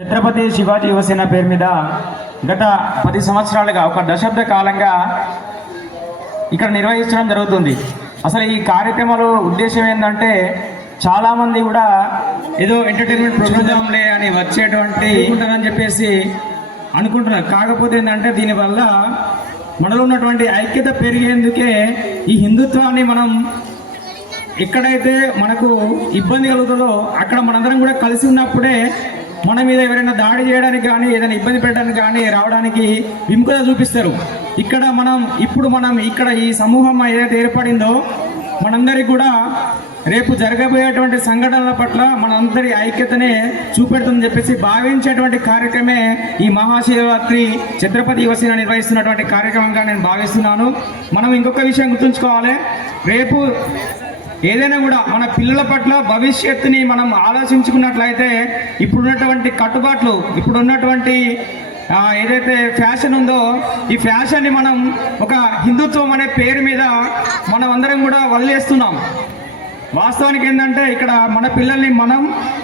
ఛత్రపతి శివాజీ యువసేన పేరు మీద గత 10 సంవత్సరాలుగా ఒక దశాబ్ద కాలంగా ఇక్కడ నిర్వహించడం జరుగుతుంది. అసలు ఈ కార్యక్రమాల ఉద్దేశం ఏంటంటే చాలామంది కూడా ఏదో ఎంటర్టైన్మెంట్ ప్రోగ్రాంలే అని వచ్చేటువంటి ఉంటారని చెప్పేసి అనుకుంటున్నారు. కాకపోతే ఏంటంటే దీనివల్ల మనలో ఉన్నటువంటి ఐక్యత పెరిగేందుకే ఈ హిందుత్వాన్ని మనం ఎక్కడైతే మనకు ఇబ్బంది కలుగుతుందో అక్కడ మనందరం కూడా కలిసి ఉన్నప్పుడే మన మీద ఎవరైనా దాడి చేయడానికి కానీ ఏదైనా ఇబ్బంది పెట్టడానికి కానీ రావడానికి విముఖత చూపిస్తారు. ఇప్పుడు మనం ఇక్కడ ఈ సమూహం ఏదైతే ఏర్పడిందో మనందరికీ కూడా రేపు జరగబోయేటువంటి సంఘటనల పట్ల మనందరి ఐక్యతనే చూపెడుతుందని చెప్పేసి భావించేటువంటి కార్యక్రమే ఈ మహాశివరాత్రి ఛత్రపతి యువసేన నిర్వహిస్తున్నటువంటి కార్యక్రమంగా నేను భావిస్తున్నాను. మనం ఇంకొక విషయం గుర్తుంచుకోవాలి, రేపు ఏదైనా కూడా మన పిల్లల పట్ల భవిష్యత్తుని మనం ఆలోచించుకున్నట్లయితే ఇప్పుడున్నటువంటి కట్టుబాట్లు, ఇప్పుడున్నటువంటి ఏదైతే ఫ్యాషన్ ఉందో ఈ ఫ్యాషన్ని మనం ఒక హిందుత్వం అనే పేరు మీద మనం అందరం కూడా వదిలేస్తున్నాం. వాస్తవానికి ఏంటంటే ఇక్కడ మన పిల్లల్ని మనం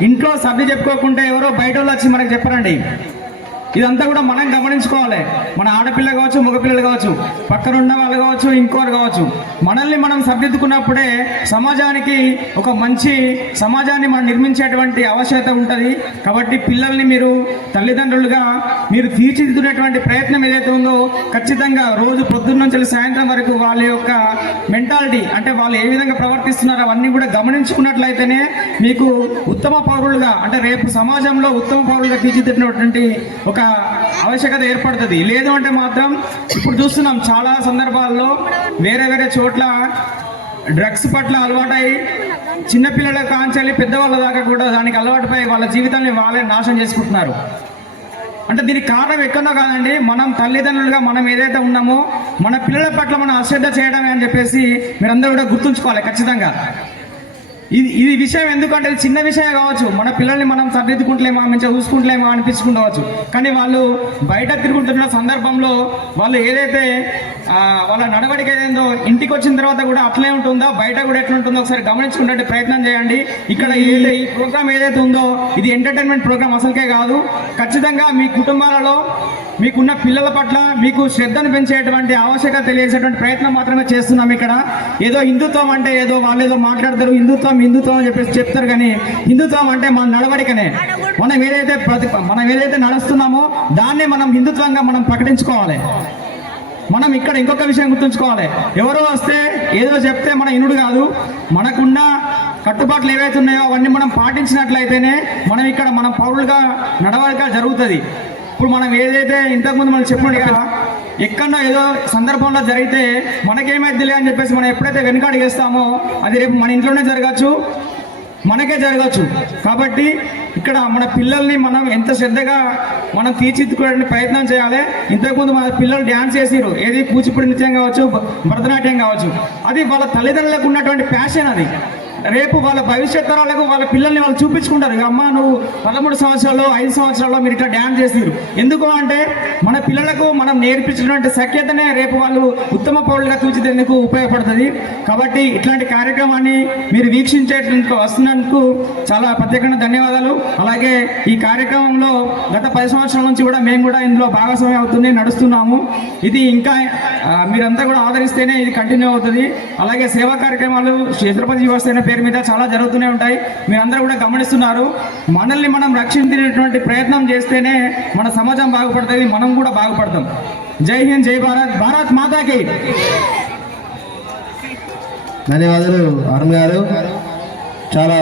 ఇంట్లో సర్ది చెప్పుకోకుంటే ఎవరో బయట వాళ్ళు వచ్చి మనకు చెప్పరండి. ఇదంతా కూడా మనం గమనించుకోవాలి. మన ఆడపిల్ల కావచ్చు, మగపిల్లలు కావచ్చు, పక్కన ఉన్న వాళ్ళు కావచ్చు, ఇంకోరు కావచ్చు, మనల్ని మనం సరిదిద్దుకున్నప్పుడే సమాజానికి ఒక మంచి సమాజాన్ని మనం నిర్మించేటువంటి ఆవశ్యకత ఉంటుంది. కాబట్టి పిల్లల్ని మీరు తల్లిదండ్రులుగా మీరు తీర్చిదిద్దుకునేటువంటి ప్రయత్నం ఏదైతే ఉందో ఖచ్చితంగా రోజు పొద్దున్న నుంచి సాయంత్రం వరకు వాళ్ళ యొక్క మెంటాలిటీ అంటే వాళ్ళు ఏ విధంగా ప్రవర్తిస్తున్నారో అవన్నీ కూడా గమనించుకున్నట్లయితేనే మీకు ఉత్తమ పౌరులుగా అంటే రేపు సమాజంలో ఉత్తమ పౌరులుగా తీర్చిదిద్దినటువంటి ఒక ఆవశ్యకత ఏర్పడుతుంది. లేదు అంటే మాత్రం ఇప్పుడు చూస్తున్నాం చాలా సందర్భాల్లో వేరే వేరే చోట్ల డ్రగ్స్ పట్ల అలవాటై చిన్నపిల్లల కాంచెల్లి పెద్దవాళ్ళ దాకా కూడా దానికి అలవాటుపై వాళ్ళ జీవితాన్ని వాళ్ళే నాశనం చేసుకుంటున్నారు. అంటే దీనికి కారణం ఎక్కడో కాదండి, మనం తల్లిదండ్రులుగా మనం ఏదైతే ఉన్నామో మన పిల్లల పట్ల మనం అశ్రద్ధ చేయడమే అని చెప్పేసి మీరందరూ కూడా గుర్తుంచుకోవాలి ఖచ్చితంగా. ఇది విషయం ఎందుకంటే ఇది చిన్న విషయమే కావచ్చు, మన పిల్లల్ని మనం సరిదిద్దుకుంటలేమా మంచిగా చూసుకుంటలేమా అనిపించుకుంటవచ్చు. కానీ వాళ్ళు బయట తిరుగుతున్న సందర్భంలో వాళ్ళు ఏదైతే వాళ్ళ నడవడిక ఏదైందో ఇంటికి వచ్చిన తర్వాత కూడా అట్లే ఉంటుందో బయట కూడా ఎట్లా ఉంటుందో ఒకసారి గమనించుకునే ప్రయత్నం చేయండి. ఇక్కడ ఈ ప్రోగ్రామ్ ఏదైతే ఉందో ఇది ఎంటర్టైన్మెంట్ ప్రోగ్రామ్ అసలుకే కాదు. ఖచ్చితంగా మీ కుటుంబాలలో మీకున్న పిల్లల పట్ల మీకు శ్రద్ధను పెంచేటువంటి ఆవశ్యకత తెలియజేసేటువంటి ప్రయత్నం మాత్రమే చేస్తున్నాం. ఇక్కడ ఏదో హిందుత్వం అంటే ఏదో వాళ్ళు ఏదో మాట్లాడతారు, హిందుత్వం అని చెప్పేసి చెప్తారు. కానీ హిందుత్వం అంటే మన నడవడికనే, మనం ఏదైతే నడుస్తున్నామో దాన్ని మనం హిందుత్వంగా మనం ప్రకటించుకోవాలి. మనం ఇక్కడ ఇంకొక విషయం గుర్తుంచుకోవాలి, ఎవరో వస్తే ఏదో చెప్తే మన ఇనుడు కాదు, మనకున్న కట్టుబాట్లు ఏవైతే ఉన్నాయో అవన్నీ మనం పాటించినట్లయితేనే మనం ఇక్కడ మనం పౌరులుగా నడవడిక జరుగుతుంది. ఇప్పుడు మనం ఏదైతే ఇంతకుముందు మనం చెప్పినట్టుగా ఎక్కడో ఏదో సందర్భంలో జరిగితే మనకేమైతే అని చెప్పేసి మనం ఎప్పుడైతే వెనుకాడు చేస్తామో అది రేపు మన ఇంట్లోనే జరగచ్చు, మనకే జరగచ్చు. కాబట్టి ఇక్కడ మన పిల్లల్ని మనం ఎంత శ్రద్ధగా మనం తీర్చిదిద్దుకోవడానికి ప్రయత్నం చేయాలి. ఇంతకుముందు మన పిల్లలు డ్యాన్స్ చేసిరు, ఏది కూచిపూడి నృత్యం కావచ్చు, భరతనాట్యం కావచ్చు, అది వాళ్ళ తల్లిదండ్రులకు ఉన్నటువంటి ప్యాషన్. అది రేపు వాళ్ళ భవిష్యత్ తరాలకు వాళ్ళ పిల్లల్ని వాళ్ళు చూపించుకుంటారు. అమ్మ నువ్వు 13 సంవత్సరాల్లో 5 సంవత్సరాల్లో మీరు ఇట్లా డ్యాన్స్ చేసిరు. ఎందుకు అంటే మన పిల్లలకు మనం నేర్పించినటువంటి సఖ్యతనే రేపు వాళ్ళు ఉత్తమ పౌరులుగా తీర్చిదిద్దేందుకు ఉపయోగపడుతుంది. కాబట్టి ఇట్లాంటి కార్యక్రమాన్ని మీరు వీక్షించేందుకు వస్తున్నందుకు చాలా ప్రత్యేకంగా ధన్యవాదాలు. అలాగే ఈ కార్యక్రమంలో గత 10 సంవత్సరాల నుంచి కూడా మేము కూడా ఇందులో భాగస్వామ్యం అవుతుంది నడుస్తున్నాము. ఇది ఇంకా మీరంతా కూడా ఆదరిస్తేనే ఇది కంటిన్యూ అవుతుంది. అలాగే సేవా కార్యక్రమాలు ఛత్రపతి యువసేన పేరు మీద చాలా జరుగుతూనే ఉంటాయి. మీరందరూ కూడా గమనిస్తున్నారు. మనల్ని మనం రక్షించేటువంటి ప్రయత్నం చేస్తేనే మన సమాజం బాగుపడుతుంది, మనం కూడా బాగుపడతాం. జై హింద్, జై భారత్, భారత్ మాతాకి. ధన్యవాదాలు అరుణ్ గారు. చాలా